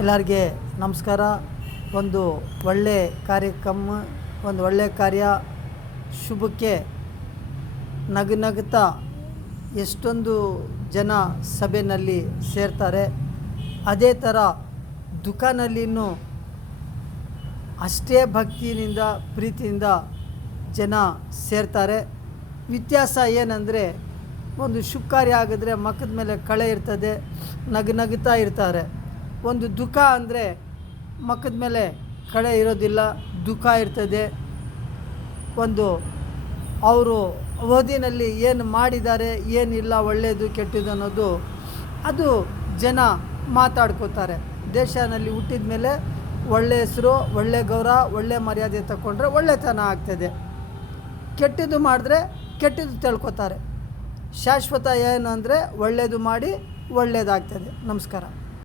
ಎಲ್ಲರಿಗೆ ನಮಸ್ಕಾರ. ಒಂದು ಒಳ್ಳೆ ಕಾರ್ಯಕ್ರಮ, ಒಂದು ಒಳ್ಳೆ ಕಾರ್ಯ ಶುಭಕ್ಕೆ ನಗುತ್ತಾ ಎಷ್ಟೊಂದು ಜನ ಸಭೆಯಲ್ಲಿ ಸೇರ್ತಾರೆ. ಅದೇ ಥರ ದುಃಖನಲ್ಲಿಯೂ ಅಷ್ಟೇ ಭಕ್ತಿಯಿಂದ ಪ್ರೀತಿಯಿಂದ ಜನ ಸೇರ್ತಾರೆ. ವ್ಯತ್ಯಾಸ ಏನಂದರೆ, ಒಂದು ಶುಭ ಕಾರ್ಯ ಆಗಿದ್ರೆ ಮುಖದ ಮೇಲೆ ಕಳೆ ಇರ್ತದೆ, ನಗುತ್ತಾ ಇರ್ತಾರೆ. ಒಂದು ದುಃಖ ಅಂದರೆ ಮುಖದ ಮೇಲೆ ಕಳೆ ಇರೋದಿಲ್ಲ, ದುಃಖ ಇರ್ತದೆ. ಒಂದು ಅವರು ಅವಧಿನಲ್ಲಿ ಏನು ಮಾಡಿದ್ದಾರೆ, ಏನಿಲ್ಲ, ಒಳ್ಳೆಯದು ಕೆಟ್ಟದ್ದು ಅನ್ನೋದು ಅದು ಜನ ಮಾತಾಡ್ಕೋತಾರೆ. ದೇಶದಲ್ಲಿ ಹುಟ್ಟಿದ ಮೇಲೆ ಒಳ್ಳೆ ಹೆಸರು, ಒಳ್ಳೆ ಗೌರವ, ಒಳ್ಳೆ ಮರ್ಯಾದೆ ತಗೊಂಡ್ರೆ ಒಳ್ಳೆತನ ಆಗ್ತದೆ. ಕೆಟ್ಟದ್ದು ಮಾಡಿದ್ರೆ ಕೆಟ್ಟದ್ದು ತಿಳ್ಕೊತಾರೆ. ಶಾಶ್ವತ ಏನು ಅಂದರೆ ಒಳ್ಳೆಯದು ಮಾಡಿ ಒಳ್ಳೆಯದಾಗ್ತದೆ. ನಮಸ್ಕಾರ.